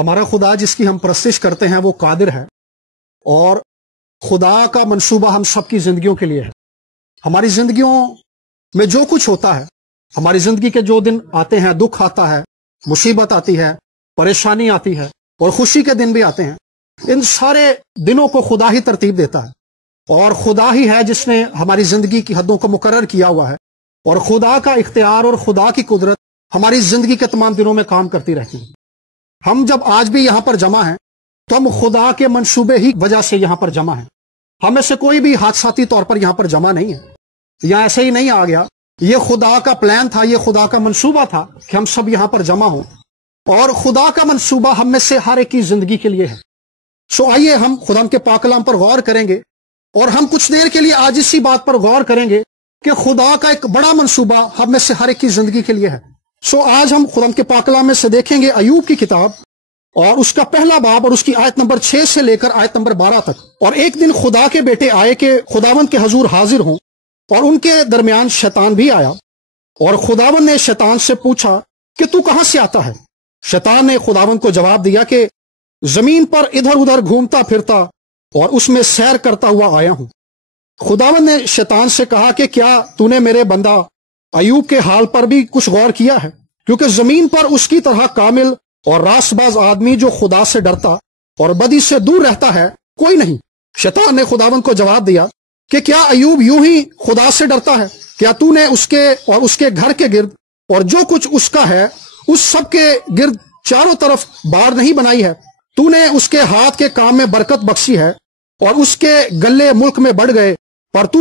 ہمارا خدا جس کی ہم پرستش کرتے ہیں وہ قادر ہے، اور خدا کا منصوبہ ہم سب کی زندگیوں کے لیے ہے۔ ہماری زندگیوں میں جو کچھ ہوتا ہے، ہماری زندگی کے جو دن آتے ہیں، دکھ آتا ہے، مصیبت آتی ہے، پریشانی آتی ہے، اور خوشی کے دن بھی آتے ہیں، ان سارے دنوں کو خدا ہی ترتیب دیتا ہے، اور خدا ہی ہے جس نے ہماری زندگی کی حدوں کو مقرر کیا ہوا ہے، اور خدا کا اختیار اور خدا کی قدرت ہماری زندگی کے تمام دنوں میں کام کرتی رہتی ہے۔ ہم جب آج بھی یہاں پر جمع ہیں تو ہم خدا کے منصوبے ہی وجہ سے یہاں پر جمع ہیں۔ ہم میں سے کوئی بھی حادثاتی طور پر یہاں پر جمع نہیں ہے، یا ایسے ہی نہیں آ گیا، یہ خدا کا پلان تھا، یہ خدا کا منصوبہ تھا کہ ہم سب یہاں پر جمع ہوں، اور خدا کا منصوبہ ہم میں سے ہر ایک کی زندگی کے لیے ہے۔ سو آئیے ہم خدا کے پاک کلام پر غور کریں گے، اور ہم کچھ دیر کے لیے آج اسی بات پر غور کریں گے کہ خدا کا ایک بڑا منصوبہ ہم میں سے ہر ایک کی زندگی کے لیے ہے۔ سو آج ہم خدا کے پاک کلام میں سے دیکھیں گے ایوب کی کتاب، اور اس کا پہلا باب اور اس کی آیت نمبر 6 سے لے کر آیت نمبر 12 تک۔ اور ایک دن خدا کے بیٹے آئے کہ خداوند کے حضور حاضر ہوں، اور ان کے درمیان شیطان بھی آیا، اور خداوند نے شیطان سے پوچھا کہ تو کہاں سے آتا ہے؟ شیطان نے خداوند کو جواب دیا کہ زمین پر ادھر ادھر گھومتا پھرتا اور اس میں سیر کرتا ہوا آیا ہوں۔ خداوند نے شیطان سے کہا کہ کیا تو نے میرے بندہ ایوب کے حال پر بھی کچھ غور کیا ہے؟ کیونکہ زمین پر اس کی طرح کامل اور راست باز آدمی جو خدا سے ڈرتا اور بدی سے دور رہتا ہے کوئی نہیں۔ شیطان نے خداوند کو جواب دیا کہ کیا ایوب یوں ہی خدا سے ڈرتا ہے؟ کیا تو نے اس کے اور اس کے گھر کے گرد اور جو کچھ اس کا ہے اس سب کے گرد چاروں طرف باڑ نہیں بنائی ہے؟ تو نے اس کے ہاتھ کے کام میں برکت بخشی ہے، اور اس کے گلے ملک میں بڑھ گئے، پر تو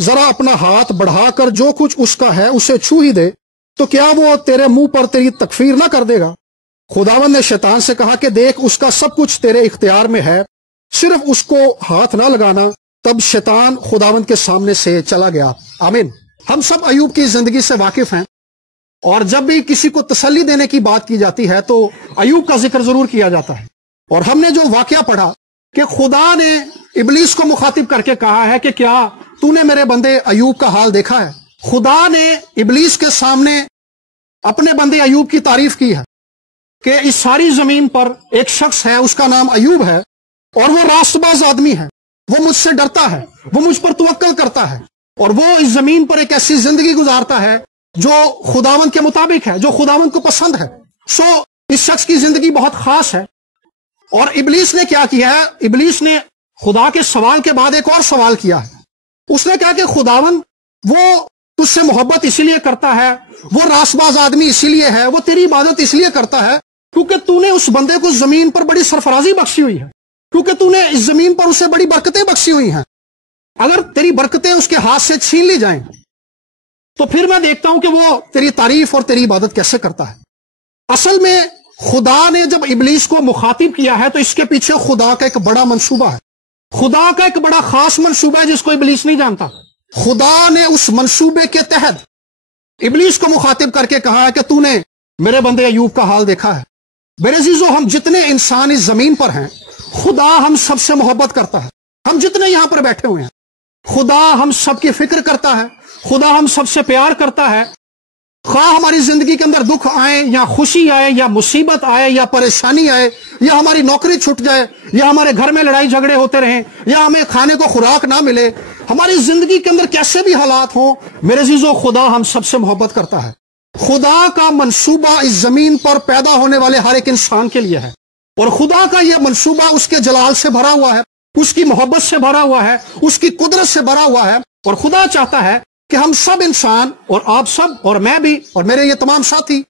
ذرا اپنا ہاتھ بڑھا کر جو کچھ اس کا ہے اسے چھو ہی دے، تو کیا وہ تیرے منہ پر تیری تکفیر نہ کر دے گا؟ خداوند نے شیطان سے کہا کہ دیکھ اس کا سب کچھ تیرے اختیار میں ہے، صرف اس کو ہاتھ نہ لگانا۔ تب شیطان خداوند کے سامنے سے چلا گیا۔ آمین۔ ہم سب ایوب کی زندگی سے واقف ہیں، اور جب بھی کسی کو تسلی دینے کی بات کی جاتی ہے تو ایوب کا ذکر ضرور کیا جاتا ہے۔ اور ہم نے جو واقعہ پڑھا کہ خدا نے ابلیس کو مخاطب کر کے کہا ہے کہ کیا تو نے میرے بندے ایوب کا حال دیکھا ہے؟ خدا نے ابلیس کے سامنے اپنے بندے ایوب کی تعریف کی ہے کہ اس ساری زمین پر ایک شخص ہے، اس کا نام ایوب ہے، اور وہ راست باز آدمی ہے، وہ مجھ سے ڈرتا ہے، وہ مجھ پر توکل کرتا ہے، اور وہ اس زمین پر ایک ایسی زندگی گزارتا ہے جو خداوند کے مطابق ہے، جو خداوند کو پسند ہے۔ سو اس شخص کی زندگی بہت خاص ہے۔ اور ابلیس نے کیا کیا ہے؟ ابلیس نے خدا کے سوال کے بعد ایک اور سوال کیا ہے۔ اس نے کہا کہ خداوند وہ تجھ سے محبت اسی لیے کرتا ہے، وہ راست باز آدمی اسی لیے ہے، وہ تیری عبادت اس لیے کرتا ہے کیونکہ تو نے اس بندے کو زمین پر بڑی سرفرازی بخشی ہوئی ہے، کیونکہ تو نے اس زمین پر اسے بڑی برکتیں بخشی ہوئی ہیں۔ اگر تیری برکتیں اس کے ہاتھ سے چھین لی جائیں تو پھر میں دیکھتا ہوں کہ وہ تیری تعریف اور تیری عبادت کیسے کرتا ہے۔ اصل میں خدا نے جب ابلیس کو مخاطب کیا ہے تو اس کے پیچھے خدا کا ایک بڑا منصوبہ ہے، خدا کا ایک بڑا خاص منصوبہ ہے جس کو ابلیس نہیں جانتا۔ خدا نے اس منصوبے کے تحت ابلیس کو مخاطب کر کے کہا ہے کہ تو نے میرے بندے ایوب کا حال دیکھا ہے۔ میرے عزیزو، ہم جتنے انسان اس زمین پر ہیں، خدا ہم سب سے محبت کرتا ہے۔ ہم جتنے یہاں پر بیٹھے ہوئے ہیں، خدا ہم سب کی فکر کرتا ہے، خدا ہم سب سے پیار کرتا ہے۔ خواہ ہماری زندگی کے اندر دکھ آئے یا خوشی آئے یا مصیبت آئے یا پریشانی آئے یا ہماری نوکری چھٹ جائے یا ہمارے گھر میں لڑائی جھگڑے ہوتے رہیں یا ہمیں کھانے کو خوراک نہ ملے، ہماری زندگی کے اندر کیسے بھی حالات ہوں، میرے عزیزو خدا ہم سب سے محبت کرتا ہے۔ خدا کا منصوبہ اس زمین پر پیدا ہونے والے ہر ایک انسان کے لیے ہے، اور خدا کا یہ منصوبہ اس کے جلال سے بھرا ہوا ہے، اس کی محبت سے بھرا ہوا ہے، اس کی قدرت سے بھرا ہوا ہے۔ اور خدا چاہتا ہے کہ ہم سب انسان، اور آپ سب اور میں بھی اور میرے یہ تمام ساتھی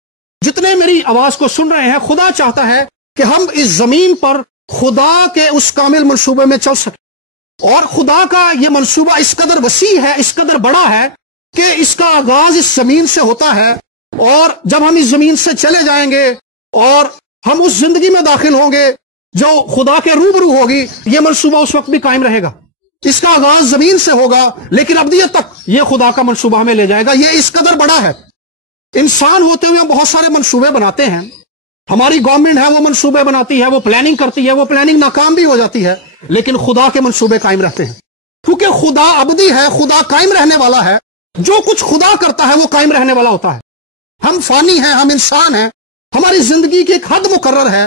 جتنے میری آواز کو سن رہے ہیں، خدا چاہتا ہے کہ ہم اس زمین پر خدا کے اس کامل منصوبے میں چل سکیں۔ اور خدا کا یہ منصوبہ اس قدر وسیع ہے، اس قدر بڑا ہے کہ اس کا آغاز اس زمین سے ہوتا ہے، اور جب ہم اس زمین سے چلے جائیں گے اور ہم اس زندگی میں داخل ہوں گے جو خدا کے روبرو ہوگی، یہ منصوبہ اس وقت بھی قائم رہے گا۔ اس کا آغاز زمین سے ہوگا لیکن ابدیت تک یہ خدا کا منصوبہ ہمیں لے جائے گا۔ یہ اس قدر بڑا ہے۔ انسان ہوتے ہوئے ہم بہت سارے منصوبے بناتے ہیں، ہماری گورنمنٹ ہے وہ منصوبے بناتی ہے، وہ پلاننگ کرتی ہے، وہ پلاننگ ناکام بھی ہو جاتی ہے، لیکن خدا کے منصوبے قائم رہتے ہیں، کیونکہ خدا ابدی ہے، خدا قائم رہنے والا ہے۔ جو کچھ خدا کرتا ہے وہ قائم رہنے والا ہوتا ہے۔ ہم فانی ہیں، ہم انسان ہیں، ہماری زندگی کی ایک حد مقرر ہے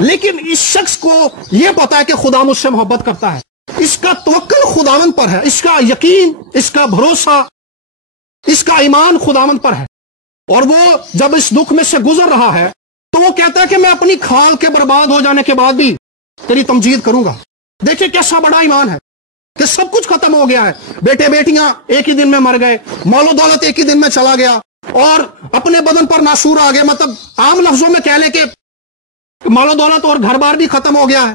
لیکن اس شخص کو یہ پتا ہے کہ خدا مجھ سے محبت کرتا ہے، اس کا توکل خداوند پر ہے، اس کا یقین، اس کا بھروسہ، اس کا ایمان خداوند پر ہے، اور وہ جب اس دکھ میں سے گزر رہا ہے تو وہ کہتا ہے کہ میں اپنی کھال کے برباد ہو جانے کے بعد بھی تیری تمجید کروں گا۔ دیکھیں کیسا بڑا ایمان ہے کہ سب کچھ ختم ہو گیا ہے، بیٹے بیٹیاں ایک ہی دن میں مر گئے، مال و دولت ایک ہی دن میں چلا گیا، اور اپنے بدن پر ناسور آ گیا، مطلب عام لفظوں میں کہہ لیں کہ مال و دولت اور گھر بار بھی ختم ہو گیا ہے،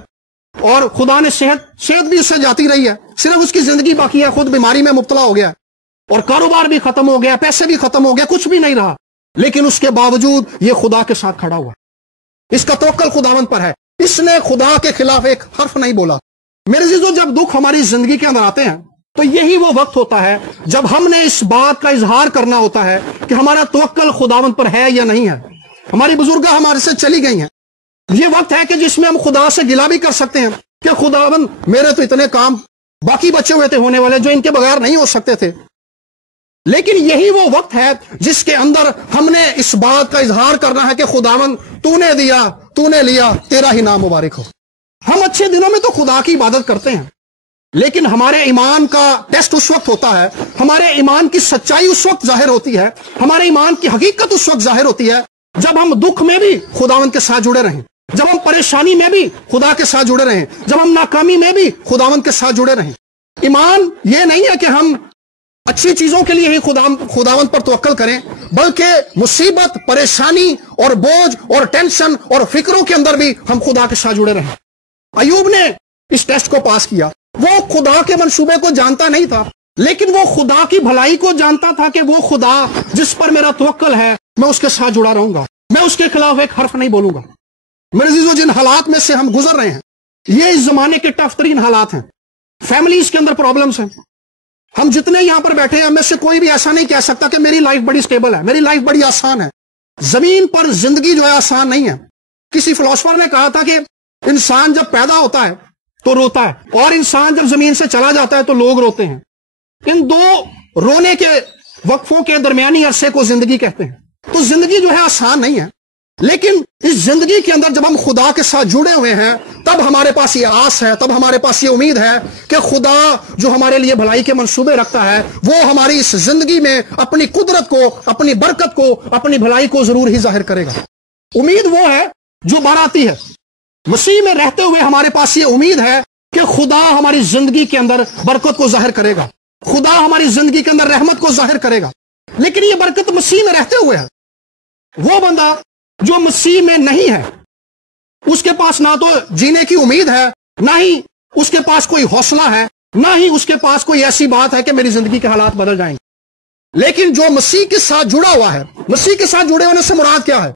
اور خدا نے صحت بھی اس سے جاتی رہی ہے، صرف اس کی زندگی باقی ہے، خود بیماری میں مبتلا ہو گیا، اور کاروبار بھی ختم ہو گیا، پیسے بھی ختم ہو گیا، کچھ بھی نہیں رہا، لیکن اس کے باوجود یہ خدا کے ساتھ کھڑا ہوا، اس کا توکل خداوند پر ہے، اس نے خدا کے خلاف ایک حرف نہیں بولا۔ میرے عزیزو، جب دکھ ہماری زندگی کے اندر آتے ہیں تو یہی وہ وقت ہوتا ہے جب ہم نے اس بات کا اظہار کرنا ہوتا ہے کہ ہمارا توکل خداوند پر ہے یا نہیں ہے۔ ہماری بزرگاں ہمارے سے چلی گئی ہیں، یہ وقت ہے کہ جس میں ہم خدا سے گلہ بھی کر سکتے ہیں کہ خداوند میرے تو اتنے کام باقی بچے ہوئے تھے ہونے والے جو ان کے بغیر نہیں ہو سکتے تھے، لیکن یہی وہ وقت ہے جس کے اندر ہم نے اس بات کا اظہار کرنا ہے کہ خداوند تو نے دیا، تو نے لیا، تیرا ہی نام مبارک ہو۔ ہم اچھے دنوں میں تو خدا کی عبادت کرتے ہیں، لیکن ہمارے ایمان کا ٹیسٹ اس وقت ہوتا ہے، ہمارے ایمان کی سچائی اس وقت ظاہر ہوتی ہے، ہمارے ایمان کی حقیقت اس وقت ظاہر ہوتی ہے جب ہم دکھ میں بھی خداوند کے ساتھ جڑے رہیں، جب ہم پریشانی میں بھی خدا کے ساتھ جڑے رہیں، جب ہم ناکامی میں بھی خداوند کے ساتھ جڑے رہیں۔ ایمان یہ نہیں ہے کہ ہم اچھی چیزوں کے لیے ہی خداوند پر توکل کریں، بلکہ مصیبت، پریشانی اور بوجھ اور ٹینشن اور فکروں کے اندر بھی ہم خدا کے ساتھ جڑے رہیں۔ ایوب نے اس ٹیسٹ کو پاس کیا، وہ خدا کے منصوبے کو جانتا نہیں تھا، لیکن وہ خدا کی بھلائی کو جانتا تھا کہ وہ خدا جس پر میرا توکل ہے میں اس کے ساتھ جڑا رہوں گا، میں اس کے خلاف ایک حرف نہیں بولوں گا۔ میرے عزیزو، جن حالات میں سے ہم گزر رہے ہیں یہ اس زمانے کے ٹف ترین حالات ہیں، فیملیز کے اندر پرابلمز ہیں۔ ہم جتنے یہاں پر بیٹھے ہیں، ہم میں سے کوئی بھی ایسا نہیں کہہ سکتا کہ میری لائف بڑی سٹیبل ہے، میری لائف بڑی آسان ہے۔ زمین پر زندگی جو ہے آسان نہیں ہے۔ کسی فلاسفر نے کہا تھا کہ انسان جب پیدا ہوتا ہے تو روتا ہے، اور انسان جب زمین سے چلا جاتا ہے تو لوگ روتے ہیں۔ ان دو رونے کے وقفوں کے درمیانی عرصے کو زندگی کہتے ہیں۔ تو زندگی جو ہے آسان نہیں ہے، لیکن اس زندگی کے اندر جب ہم خدا کے ساتھ جڑے ہوئے ہیں تب ہمارے پاس یہ آس ہے، تب ہمارے پاس یہ امید ہے کہ خدا جو ہمارے لیے بھلائی کے منصوبے رکھتا ہے وہ ہماری اس زندگی میں اپنی قدرت کو، اپنی برکت کو، اپنی بھلائی کو ضرور ہی ظاہر کرے گا۔ امید وہ ہے جو باراتی ہے۔ مسیح میں رہتے ہوئے ہمارے پاس یہ امید ہے کہ خدا ہماری زندگی کے اندر برکت کو ظاہر کرے گا، خدا ہماری زندگی کے اندر رحمت کو ظاہر کرے گا۔ لیکن یہ برکت مسیح میں رہتے ہوئے ہے۔ وہ بندہ جو مسیح میں نہیں ہے اس کے پاس نہ تو جینے کی امید ہے، نہ ہی اس کے پاس کوئی حوصلہ ہے، نہ ہی اس کے پاس کوئی ایسی بات ہے کہ میری زندگی کے حالات بدل جائیں گے۔ لیکن جو مسیح کے ساتھ جڑا ہوا ہے، مسیح کے ساتھ جڑے ہونے سے مراد کیا ہے؟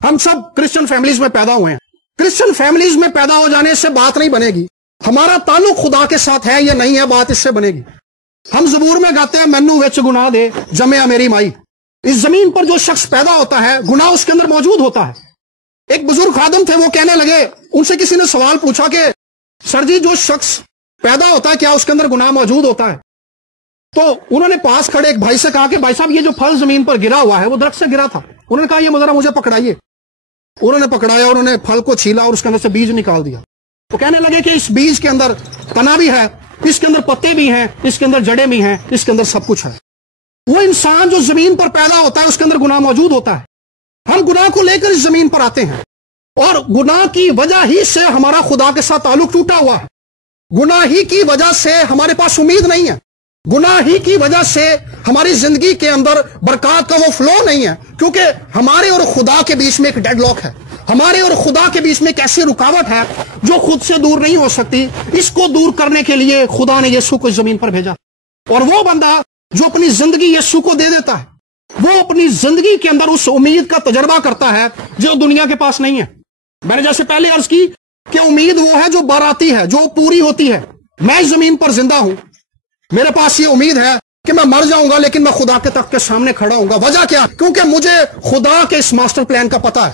ہم سب کرسچن فیملیز میں پیدا ہوئے ہیں۔ کرسچن فیملیز میں پیدا ہو جانے سے بات نہیں بنے گی، ہمارا تعلق خدا کے ساتھ ہے یا نہیں ہے بات اس سے بنے گی۔ ہم زبور میں گاتے ہیں مینو وچ گناہ دے جمیا میری مائی۔ اس زمین پر جو شخص پیدا ہوتا ہے گناہ اس کے اندر موجود ہوتا ہے۔ ایک بزرگ خادم تھے، وہ کہنے لگے، ان سے کسی نے سوال پوچھا کہ سر جی جو شخص پیدا ہوتا ہے کیا اس کے اندر گناہ موجود ہوتا ہے؟ تو انہوں نے پاس کھڑے ایک بھائی سے کہا کہ بھائی صاحب یہ جو پھل زمین پر گرا ہوا ہے وہ درخت سے گرا تھا۔ انہوں نے کہا یہ ذرا مجھے پکڑائیے۔ انہوں نے پکڑایا اور انہوں نے پھل کو چھیلا اور اس کے اندر سے بیج نکال دیا۔ وہ کہنے لگے کہ اس بیج کے اندر تنا بھی ہے، اس کے اندر پتے بھی ہیں، اس کے اندر جڑیں بھی ہیں، اس کے اندر سب کچھ ہے۔ وہ انسان جو زمین پر پیدا ہوتا ہے اس کے اندر گناہ موجود ہوتا ہے۔ ہم گناہ کو لے کر اس زمین پر آتے ہیں، اور گناہ کی وجہ ہی سے ہمارا خدا کے ساتھ تعلق ٹوٹا ہوا ہے۔ گناہ ہی کی وجہ سے ہمارے پاس امید نہیں ہے، گناہ ہی کی وجہ سے ہماری زندگی کے اندر برکات کا وہ فلو نہیں ہے، کیونکہ ہمارے اور خدا کے بیچ میں ایک ڈیڈ لاک ہے، ہمارے اور خدا کے بیچ میں ایک ایسی رکاوٹ ہے جو خود سے دور نہیں ہو سکتی۔ اس کو دور کرنے کے لیے خدا نے یسوع کو اس زمین پر بھیجا، اور وہ بندہ جو اپنی زندگی یسوع کو دے دیتا ہے وہ اپنی زندگی کے اندر اس امید کا تجربہ کرتا ہے جو دنیا کے پاس نہیں ہے۔ میں نے جیسے پہلے عرض کی کہ امید وہ ہے جو باراتی ہے، جو پوری ہوتی ہے۔ میں اس زمین پر زندہ ہوں، میرے پاس یہ امید ہے کہ میں مر جاؤں گا لیکن میں خدا کے تخت کے سامنے کھڑا ہوں گا۔ وجہ کیا؟ کیونکہ مجھے خدا کے اس ماسٹر پلان کا پتہ ہے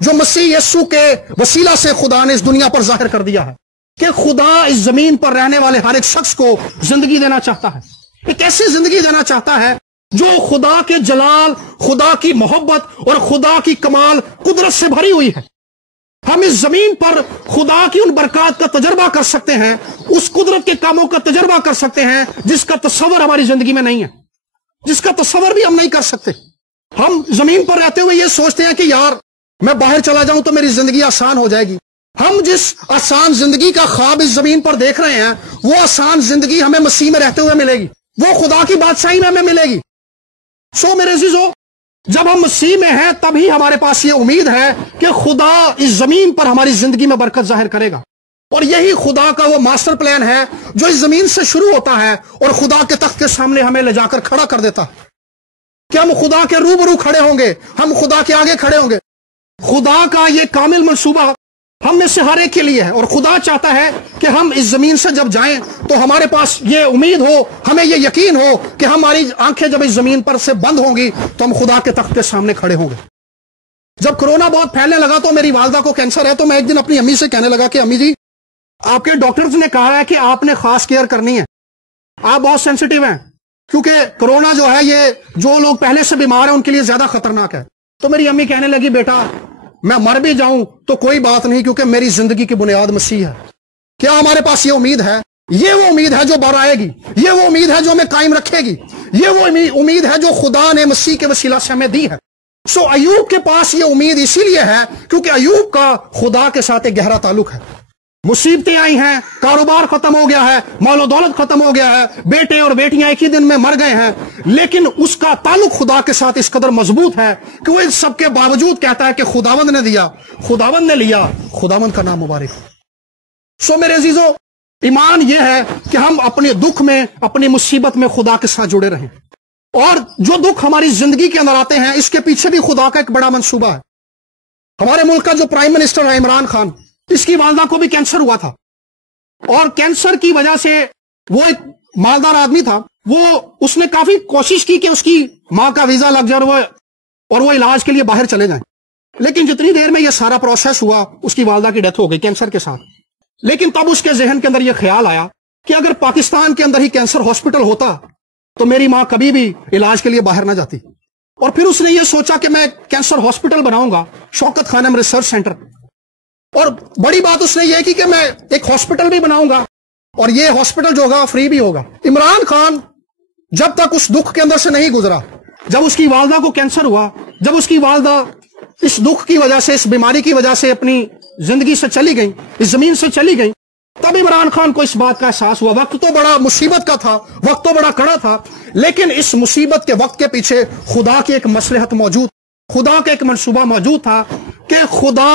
جو مسیح یسوع کے وسیلہ سے خدا نے اس دنیا پر ظاہر کر دیا ہے، کہ خدا اس زمین پر رہنے والے ہر ایک شخص کو زندگی دینا چاہتا ہے، ایک ایسی زندگی دینا چاہتا ہے جو خدا کے جلال، خدا کی محبت اور خدا کی کمال قدرت سے بھری ہوئی ہے۔ ہم اس زمین پر خدا کی ان برکات کا تجربہ کر سکتے ہیں، اس قدرت کے کاموں کا تجربہ کر سکتے ہیں جس کا تصور ہماری زندگی میں نہیں ہے، جس کا تصور بھی ہم نہیں کر سکتے۔ ہم زمین پر رہتے ہوئے یہ سوچتے ہیں کہ یار میں باہر چلا جاؤں تو میری زندگی آسان ہو جائے گی۔ ہم جس آسان زندگی کا خواب اس زمین پر دیکھ رہے ہیں، وہ آسان زندگی ہمیں مسیح میں رہتے ہوئے ملے گی، وہ خدا کی بادشاہی میں ہمیں ملے گی۔ سو میرے عزیزو، جب ہم مسیح میں ہیں تبھی ہمارے پاس یہ امید ہے کہ خدا اس زمین پر ہماری زندگی میں برکت ظاہر کرے گا، اور یہی خدا کا وہ ماسٹر پلان ہے جو اس زمین سے شروع ہوتا ہے اور خدا کے تخت کے سامنے ہمیں لے جا کر کھڑا کر دیتا ہے کہ ہم خدا کے روبرو کھڑے ہوں گے، ہم خدا کے آگے کھڑے ہوں گے۔ خدا کا یہ کامل منصوبہ ہم میں سے ہر ایک کے لیے ہے، اور خدا چاہتا ہے کہ ہم اس زمین سے جب جائیں تو ہمارے پاس یہ امید ہو، ہمیں یہ یقین ہو کہ ہماری آنکھیں جب اس زمین پر سے بند ہوں گی تو ہم خدا کے تخت کے سامنے کھڑے ہوں گے۔ جب کرونا بہت پھیلنے لگا تو میری والدہ کو کینسر ہے، تو میں ایک دن اپنی امی سے کہنے لگا کہ امی جی، آپ کے ڈاکٹرز نے کہا ہے کہ آپ نے خاص کیئر کرنی ہے، آپ بہت سینسیٹیو ہیں، کیونکہ کرونا جو ہے یہ جو لوگ پہلے سے بیمار ہیں ان کے لیے زیادہ خطرناک ہے۔ تو میری امی کہنے لگی بیٹا میں مر بھی جاؤں تو کوئی بات نہیں، کیونکہ میری زندگی کی بنیاد مسیح ہے۔ کیا ہمارے پاس یہ امید ہے؟ یہ وہ امید ہے جو برائے گی، یہ وہ امید ہے جو ہمیں قائم رکھے گی، یہ وہ امید ہے جو خدا نے مسیح کے وسیلہ سے ہمیں دی ہے۔ سو ایوب کے پاس یہ امید اسی لیے ہے کیونکہ ایوب کا خدا کے ساتھ ایک گہرا تعلق ہے۔ مصیبتیں آئی ہیں، کاروبار ختم ہو گیا ہے، مال و دولت ختم ہو گیا ہے، بیٹے اور بیٹیاں ایک ہی دن میں مر گئے ہیں، لیکن اس کا تعلق خدا کے ساتھ اس قدر مضبوط ہے کہ وہ ان سب کے باوجود کہتا ہے کہ خداوند نے دیا، خداوند نے لیا، خداوند کا نام مبارک۔ سو میرے عزیزو، ایمان یہ ہے کہ ہم اپنے دکھ میں، اپنی مصیبت میں خدا کے ساتھ جڑے رہیں، اور جو دکھ ہماری زندگی کے اندر آتے ہیں اس کے پیچھے بھی خدا کا ایک بڑا منصوبہ ہے۔ ہمارے ملک کا جو پرائم منسٹر ہے عمران خان، اس کی والدہ کو بھی کینسر ہوا تھا، اور کینسر کی وجہ سے وہ ایک مالدار آدمی تھا، اس نے کافی کوشش کی کہ اس کی ماں کا ویزا لگ جائے اور وہ علاج کے لیے باہر چلے جائیں، لیکن جتنی دیر میں یہ سارا پروسیس ہوا اس کی والدہ کی ڈیتھ ہو گئی کینسر کے ساتھ۔ لیکن تب اس کے ذہن کے اندر یہ خیال آیا کہ اگر پاکستان کے اندر ہی کینسر ہاسپٹل ہوتا تو میری ماں کبھی بھی علاج کے لیے باہر نہ جاتی، اور پھر اس نے یہ سوچا کہ میں کینسر ہاسپٹل بناؤں گا، شوکت خانم ریسرچ سینٹر، اور بڑی بات اس نے یہ کی کہ میں ایک ہاسپٹل بھی بناؤں گا، اور یہ ہاسپٹل جو ہوگا فری بھی ہوگا۔ عمران خان جب تک اس دکھ کے اندر سے نہیں گزرا، جب اس کی والدہ کو کینسر ہوا، جب اس کی والدہ اس دکھ کی وجہ سے، اس بیماری کی وجہ سے اپنی زندگی سے چلی گئی، اس زمین سے چلی گئی، تب عمران خان کو اس بات کا احساس ہوا۔ وقت تو بڑا مصیبت کا تھا، وقت تو بڑا کڑا تھا، لیکن اس مصیبت کے وقت کے پیچھے خدا کی ایک مصلحت موجود، خدا کا ایک منصوبہ موجود تھا کہ خدا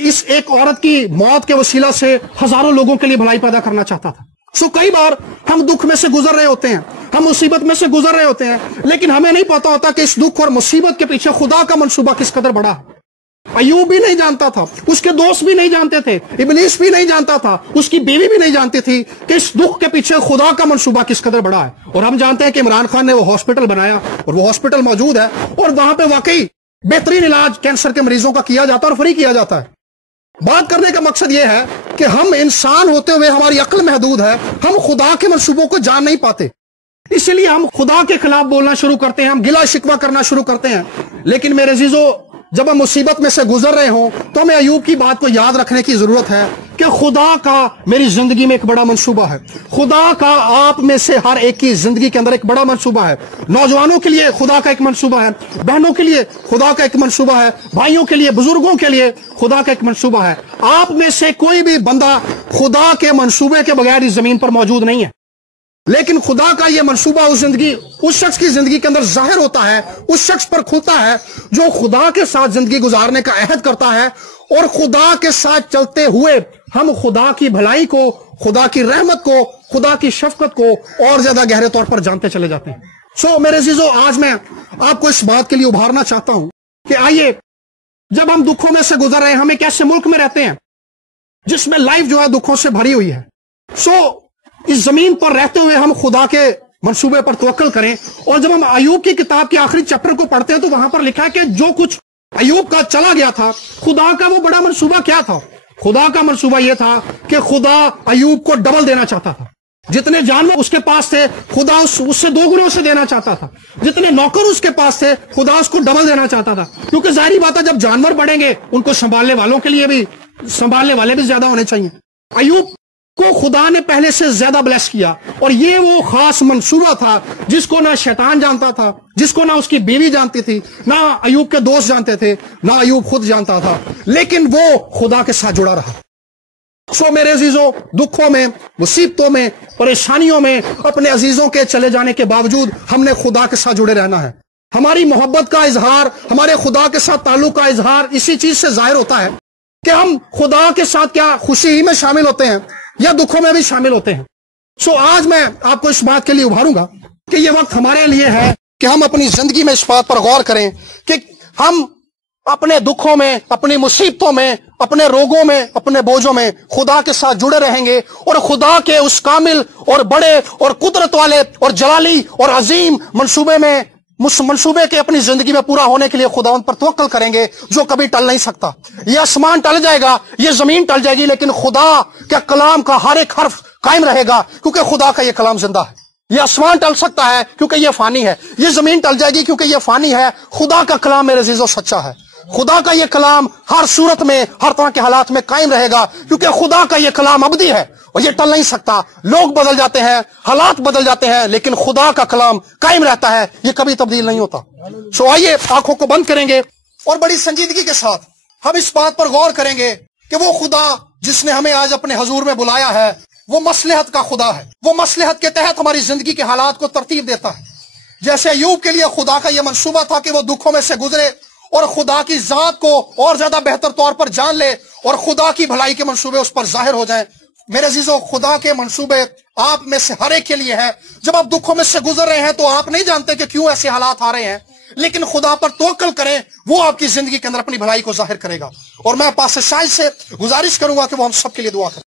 اس ایک عورت کی موت کے وسیلہ سے ہزاروں لوگوں کے لیے بھلائی پیدا کرنا چاہتا تھا۔ سو کئی بار ہم دکھ میں سے گزر رہے ہوتے ہیں، ہم مصیبت میں سے گزر رہے ہوتے ہیں، لیکن ہمیں نہیں پتا ہوتا کہ اس دکھ اور مصیبت کے پیچھے خدا کا منصوبہ کس قدر بڑا ہے۔ ایوب بھی نہیں جانتا تھا، اس کے دوست بھی نہیں جانتے تھے، ابلیس بھی نہیں جانتا تھا، اس کی بیوی بھی نہیں جانتی تھی کہ اس دکھ کے پیچھے خدا کا منصوبہ کس قدر بڑا ہے۔ اور ہم جانتے ہیں کہ عمران خان نے وہ ہاسپٹل بنایا، اور وہ ہاسپٹل موجود ہے، اور وہاں پہ واقعی بہترین علاج کینسر کے مریضوں کا کیا جاتا ہے اور فری کیا جاتا ہے۔ بات کرنے کا مقصد یہ ہے کہ ہم انسان ہوتے ہوئے ہماری عقل محدود ہے، ہم خدا کے منصوبوں کو جان نہیں پاتے، اسی لیے ہم خدا کے خلاف بولنا شروع کرتے ہیں، ہم گلا شکوہ کرنا شروع کرتے ہیں۔ لیکن میرے عزیزو، جب ہم مصیبت میں سے گزر رہے ہوں تو ہمیں ایوب کی بات کو یاد رکھنے کی ضرورت ہے کہ خدا کا میری زندگی میں ایک بڑا منصوبہ ہے، خدا کا آپ میں سے ہر ایک کی زندگی کے اندر ایک بڑا منصوبہ ہے۔ نوجوانوں کے لیے خدا کا ایک منصوبہ ہے، بہنوں کے لیے خدا کا ایک منصوبہ ہے، بھائیوں کے لیے، بزرگوں کے لیے خدا کا ایک منصوبہ ہے۔ آپ میں سے کوئی بھی بندہ خدا کے منصوبے کے بغیر اس زمین پر موجود نہیں ہے، لیکن خدا کا یہ منصوبہ اس شخص کی زندگی کے اندر ظاہر ہوتا ہے، اس شخص پر کھلتا ہے جو خدا کے ساتھ زندگی گزارنے کا عہد کرتا ہے، اور خدا کے ساتھ چلتے ہوئے ہم خدا کی بھلائی کو، خدا کی رحمت کو، خدا کی شفقت کو اور زیادہ گہرے طور پر جانتے چلے جاتے ہیں۔ سو میرے عزیزو، آج میں آپ کو اس بات کے لیے ابھارنا چاہتا ہوں کہ آئیے، جب ہم دکھوں میں سے گزر رہے ہیں، ہم ایک ایسے ملک میں رہتے ہیں جس میں لائف جو ہے دکھوں سے بھری ہوئی ہے۔ سو اس زمین پر رہتے ہوئے ہم خدا کے منصوبے پر توکل کریں، اور جب ہم ایوب کی کتاب کے آخری چیپٹر کو پڑھتے ہیں تو وہاں پر لکھا ہے کہ جو کچھ ایوب کا چلا گیا تھا، خدا کا وہ بڑا منصوبہ کیا تھا؟ خدا کا منصوبہ یہ تھا کہ خدا ایوب کو ڈبل دینا چاہتا تھا، جتنے جانور اس کے پاس تھے خدا اس سے 2 گنے سے دینا چاہتا تھا. جتنے نوکر اس کے پاس تھے خدا اس کو ڈبل دینا چاہتا تھا. کیونکہ ظاہری بات ہے جب جانور بڑھیں گے ان کو سنبھالنے والے بھی زیادہ ہونے چاہیے. ایوب کو خدا نے پہلے سے زیادہ بلیس کیا, اور یہ وہ خاص منصوبہ تھا جس کو نہ شیطان جانتا تھا, جس کو نہ اس کی بیوی جانتی تھی, نہ ایوب کے دوست جانتے تھے, نہ ایوب خود جانتا تھا, لیکن وہ خدا کے ساتھ جڑا رہا. سو میرے عزیزوں, دکھوں میں, مصیبتوں میں, پریشانیوں میں اپنے عزیزوں کے چلے جانے کے باوجود ہم نے خدا کے ساتھ جڑے رہنا ہے. ہماری محبت کا اظہار, ہمارے خدا کے ساتھ تعلق کا اظہار اسی چیز سے ظاہر ہوتا ہے کہ ہم خدا کے ساتھ کیا خوشی ہی میں شامل ہوتے ہیں یا دکھوں میں بھی شامل ہوتے ہیں. سو آج میں آپ کو اس بات کے لیے ابھاروں گا کہ یہ وقت ہمارے لیے ہے کہ ہم اپنی زندگی میں اس بات پر غور کریں کہ ہم اپنے دکھوں میں, اپنی مصیبتوں میں, اپنے روگوں میں, اپنے بوجھوں میں خدا کے ساتھ جڑے رہیں گے, اور خدا کے اس کامل اور بڑے اور قدرت والے اور جلالی اور عظیم منصوبے کے اپنی زندگی میں پورا ہونے کے لیے خدا ان پر توکل کریں گے جو کبھی ٹل نہیں سکتا. یہ آسمان ٹل جائے گا, یہ زمین ٹل جائے گی, لیکن خدا کے کلام کا ہر ایک حرف قائم رہے گا, کیونکہ خدا کا یہ کلام زندہ ہے. یہ آسمان ٹل سکتا ہے کیونکہ یہ فانی ہے, یہ زمین ٹل جائے گی کیونکہ یہ فانی ہے. خدا کا کلام میرے عزیزو سچا ہے. خدا کا یہ کلام ہر صورت میں, ہر طرح کے حالات میں قائم رہے گا, کیونکہ خدا کا یہ کلام ابدی ہے اور یہ ٹل نہیں سکتا. لوگ بدل جاتے ہیں, حالات بدل جاتے ہیں, لیکن خدا کا کلام قائم رہتا ہے, یہ کبھی تبدیل نہیں ہوتا. سو آئیے آنکھوں کو بند کریں گے اور بڑی سنجیدگی کے ساتھ ہم اس بات پر غور کریں گے کہ وہ خدا جس نے ہمیں آج اپنے حضور میں بلایا ہے وہ مصلحت کا خدا ہے. وہ مصلحت کے تحت ہماری زندگی کے حالات کو ترتیب دیتا ہے. جیسے ایوب کے لیے خدا کا یہ منصوبہ تھا کہ وہ دکھوں میں سے گزرے اور خدا کی ذات کو اور زیادہ بہتر طور پر جان لے اور خدا کی بھلائی کے منصوبے اس پر ظاہر ہو جائیں. میرے عزیزو, خدا کے منصوبے آپ میں سے ہر ایک کے لیے ہیں. جب آپ دکھوں میں سے گزر رہے ہیں تو آپ نہیں جانتے کہ کیوں ایسے حالات آ رہے ہیں, لیکن خدا پر توکل کریں, وہ آپ کی زندگی کے اندر اپنی بھلائی کو ظاہر کرے گا. اور میں پاسٹر شاہد سے گزارش کروں گا کہ وہ ہم سب کے لیے دعا کریں.